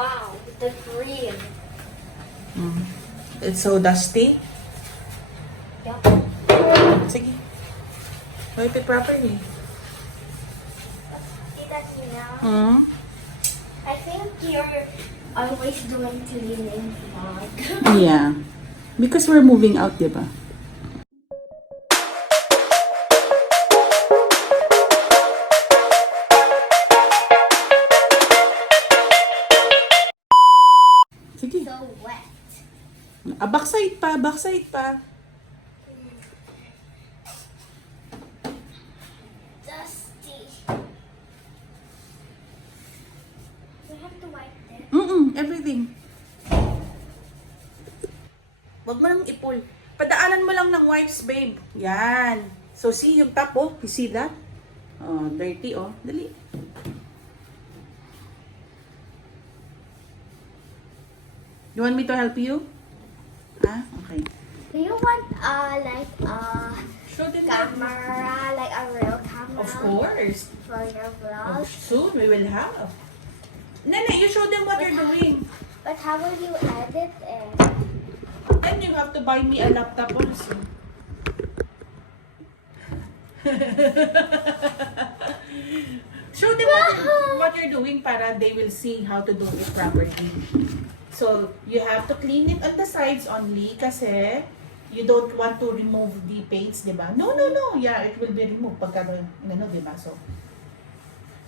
Wow, the green. It's so dusty. Yup. Sige. Wipe it properly. See that now? Hmm? I think you're always doing cleaning vlog. Yeah. Because we're moving out, diba? Sige. So wet. Backside pa, backside pa. Dusty. We have to wipe this. Everything. Wag mo nang ipul. Padaanan mo lang ng wipes, babe. Yan. So, see yung top, oh. You see that? Oh, dirty, oh. Dali. You want me to help you? Ah, okay. Do you want Show them camera, like a real camera? Of course. For your vlog? Soon we will have. Nene, you show them what you're doing. But how will you edit it? And you have to buy me a laptop also. Show them what you're doing para they will see how to do it properly. So, you have to clean it on the sides only kasi you don't want to remove the paints, diba? No. Yeah, it will be removed pagka diba? So,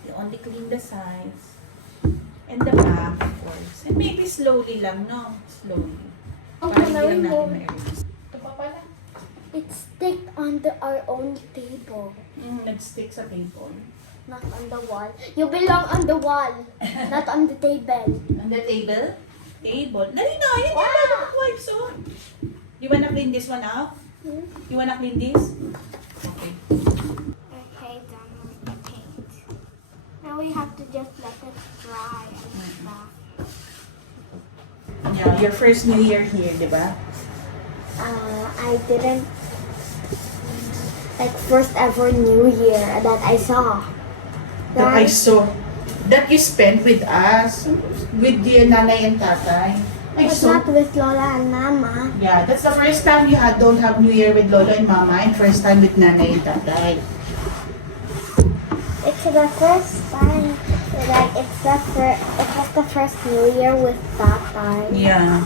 you only clean the sides and the back, of course. And maybe slowly lang, no? Slowly. Para hindi lang natin ma-erase. Ito pa pala. It's stick on our own table, Nag-stick sa table. not on the wall. You belong on the wall, not on the table. On the table? Table. Dali na, yun yung wipes on. You wanna clean this one out? You wanna clean this? Okay. Okay, done with the paint. Now we have to just let it dry and stuff. Yeah, your first New Year here, di ba? I didn't like first ever New Year that I saw. That I saw. That you spent with us. With your nanay and tatay. I But saw. not with Lola and Mama. Yeah, that's the first time you don't have New Year with Lola and Mama and first time with nanay and tatay. It's the first time. Like it was the first New Year with Tata. Yeah.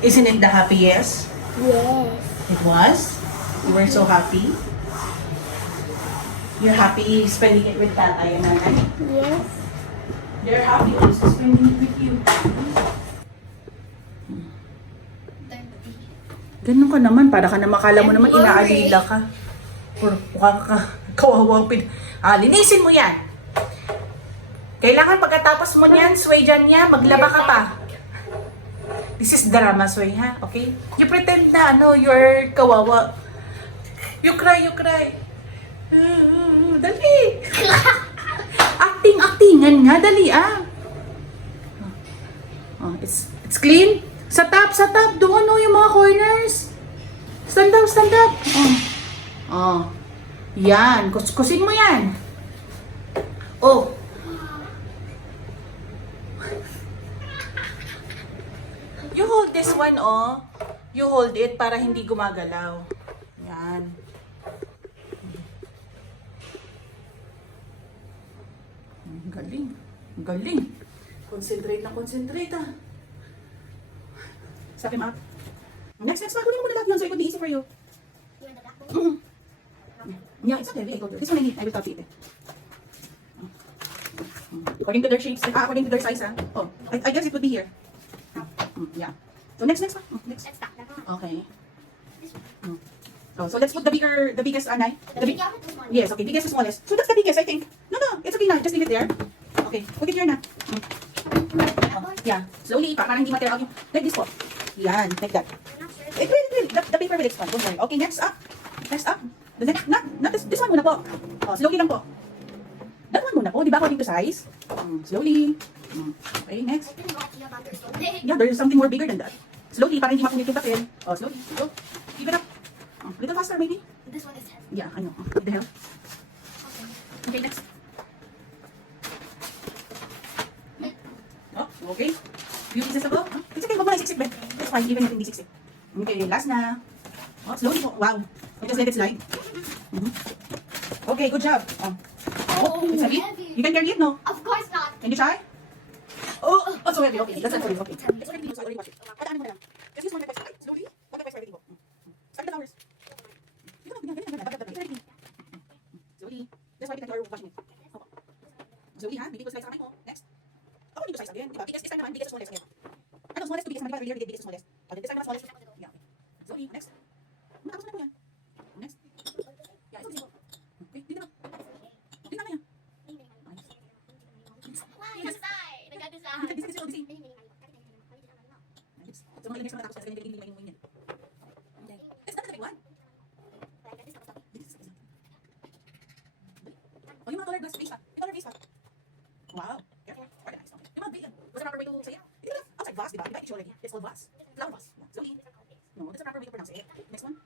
Isn't it the happiest? Yes. It was? You were so happy? You're happy spending it with tatay and nanay? Yes. They're happy also spending it with you. Ganun ka naman, para ka na makala mo naman inaalila ka. Mukha ka, kawawang linisin mo yan. Kailangan pagkatapos mo niyan, sway dyan niya, maglaba ka pa. This is drama, sway, ha? Okay? You pretend na, you're kawawa. You cry. Dali. Actingan nga, dali, Oh, it's clean. Sa top. Doon, yung mga corners. Stand up. Oh. Yan. Kusin mo yan. Oh. You hold this one, oh. You hold it para hindi gumagalaw. Yan. Galing. Concentrate, Suck him up. Next, kunin mo na lahat yun so it would be easy for you. Yeah, it's okay. This one I will copy it. According to their shapes, according to their size, Oh, I guess it would be here. Yeah. So next. Next. Okay. Oh, so let's put the biggest, Anay. Yes, okay, biggest to smallest. So that's the biggest, I think. No, it's okay na. Just leave it there. Okay, put it here na. Yeah, slowly, parang hindi matira. Like this po. Yan, like that. It will. The paper will expand. Don't worry. Okay, next up. The next, not this one muna po. Oh, slowly lang po. That one muna po, di ba? According to size. Slowly. Okay, next. Yeah, there's something more bigger than that. Slowly, para hindi mapunit yung papel. Oh, slowly. Go. Keep it up. Little faster, maybe. This one is heavy. Yeah, I know. With the help. Okay, next. Oh, Okay? Few pieces na po. It's okay, wag mo na isiksik, Ben. It's fine, even if hindi siksik. Okay, last na. Oh, slowly po. Wow. You just let it slide. Mhm. Okay, good job. Oh, it's heavy. You can carry it, no? Of course not. Can you try? Oh, so heavy. Okay, that's not for you. Okay. It's already so I already watched it. Padaanin mo na lang. Just use one step by step. Slowly. One step by step everything po. Start the flowers. Ganyan. Slowly. Just wipe it until you're washing it. Opo. Slowly, ha? Bibi ko slide sa kamay mo. Next. Ako din to size again. Diba? Biggest this time naman. Biggest to smallest. Ano, smallest to biggest naman. Diba earlier we did biggest to smallest. Okay, this time naman smallest. Yeah, okay. Slowly. Next. Matapos na po yan. Next. Yeah, it's okay po. Okay, dito na. Dito na yan. So, mga next na matapos kasi ganyan ganyan ganyan ganyan. Okay. It's not the big one. Oh, yung mga colored glass face pa. Yung color face pa. Wow. Careful. Organized. Okay. Yung mga big, what's the proper way to say it? It's outside vase, diba? Diba it's already? It's called vase. Flower vase. Yeah. Slowly. No, that's the proper way to pronounce it. Next one.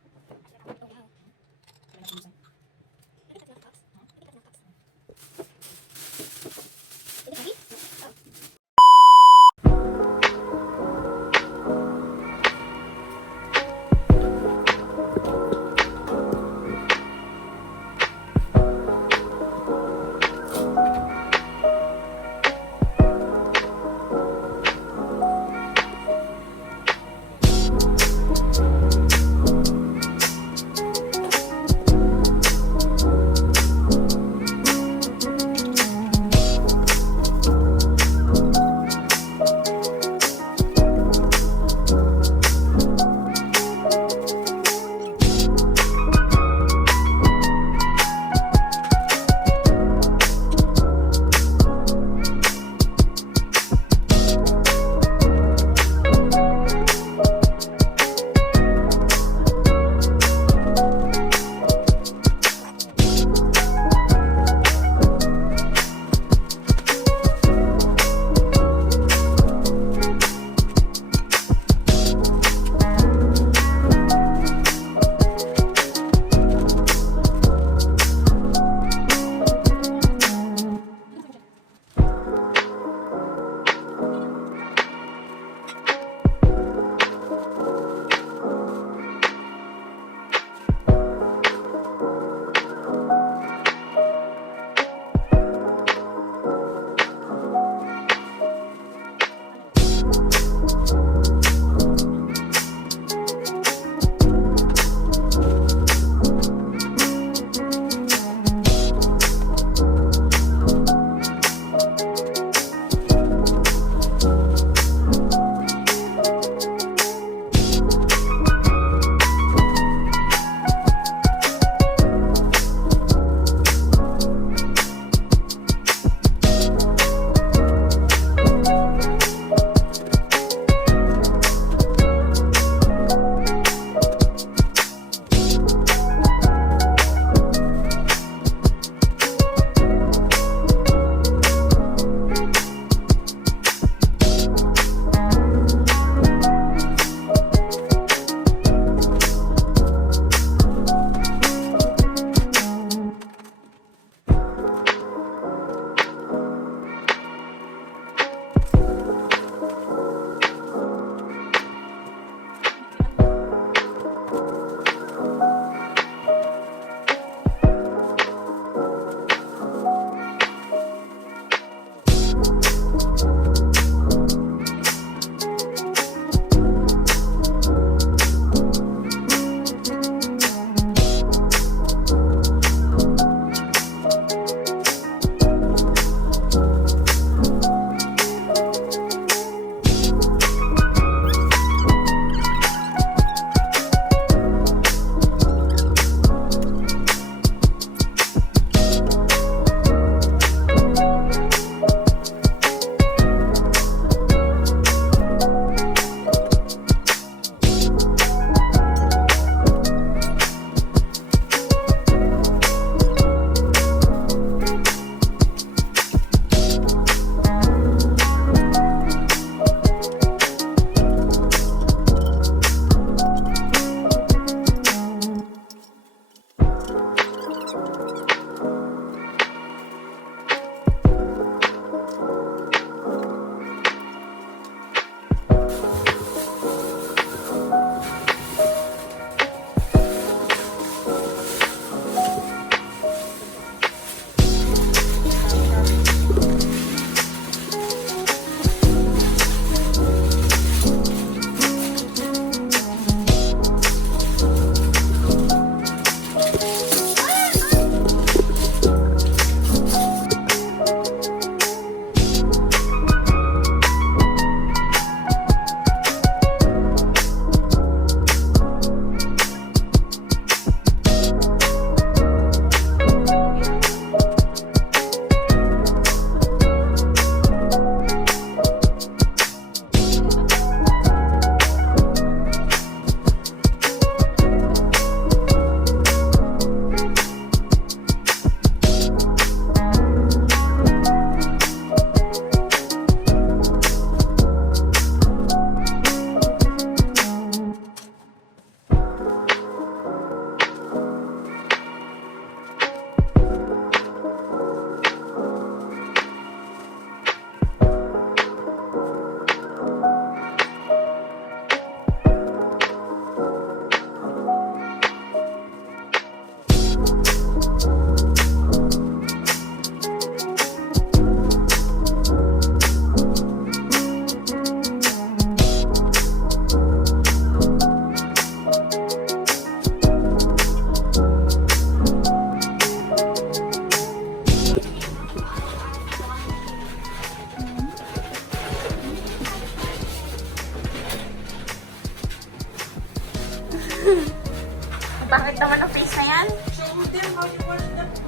Bakit naman ang face na yan? Show them how you want them to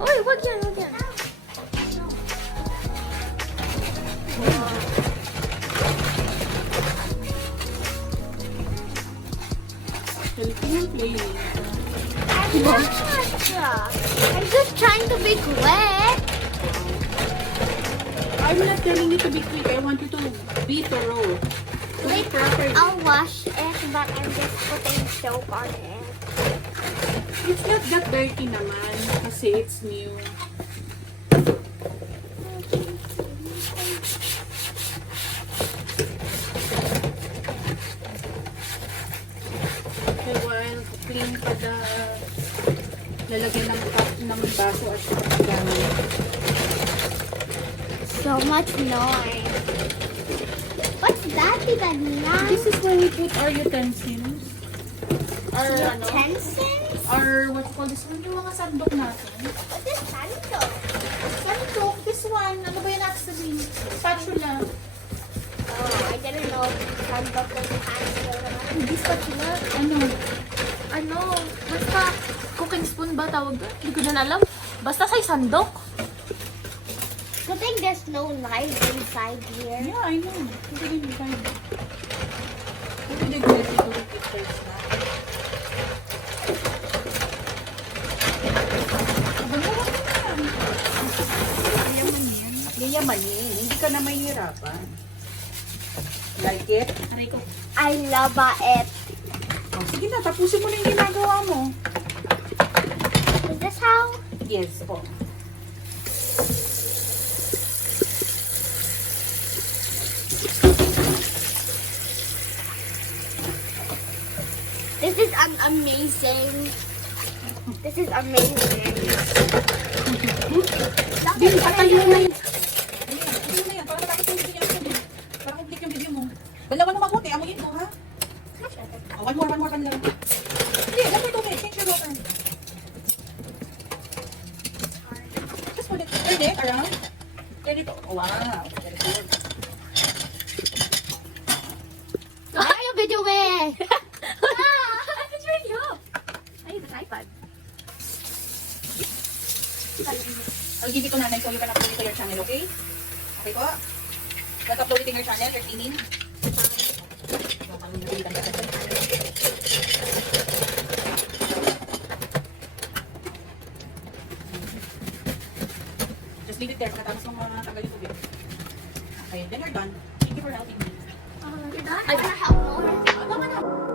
Uy, wag yan, wag yan. Filipino playlist. I'm not. I'm just trying to be quick. I'm not telling you to be quick. I want you to be thorough. Do it properly. I'll wash it, but I'm just putting soap on it. It's not that dirty naman kasi it's new. Okay, while clean pa the lalagyan ng cup ng baso at saka gamit. So much noise. What's that even now? This is where we put our utensils. Our, Utensils? our, what you call this one? Yung mga sandok natin. What is sandok? Sandok, this one. Ano ba yun actually? Spatula. Oh, I didn't know sandok was handle. Hindi spatula. Ano, basta cooking spoon ba tawag doon? Hindi ko na alam. Basta sa sandok. Good thing there's no knife inside here. Yeah, I know. Hindi rin fine. Hindi rin pwede ito repeat first na. Yayamanin. Hindi ka na mahihirapan. Like it? Aray ko. I love it. Oh, sige na, tapusin mo na yung ginagawa mo. Is this how? Yes po. This is amazing. This is amazing. Din, patayo na yun. Ayun na yan, para matapos yung video niya. Para complete yung video mo. Dalawa na mabuti, amoyin mo, ha? Oh, one more pan lang. Hindi, that's my tubig. Change your water. Just put it, turn it around. Turn it, oh, wow. Very good. Ay, yung video eh. It's really up. Ay, the tripod. I'll give it to nanay so you can upload it to your channel, okay? Okay po? Let's upload it in your channel, you're cleaning. Just leave it there pagkatapos mong mga tagal yung tubig. Okay, then you're done. Thank you for helping me. You're done? I want to help more. Tama na.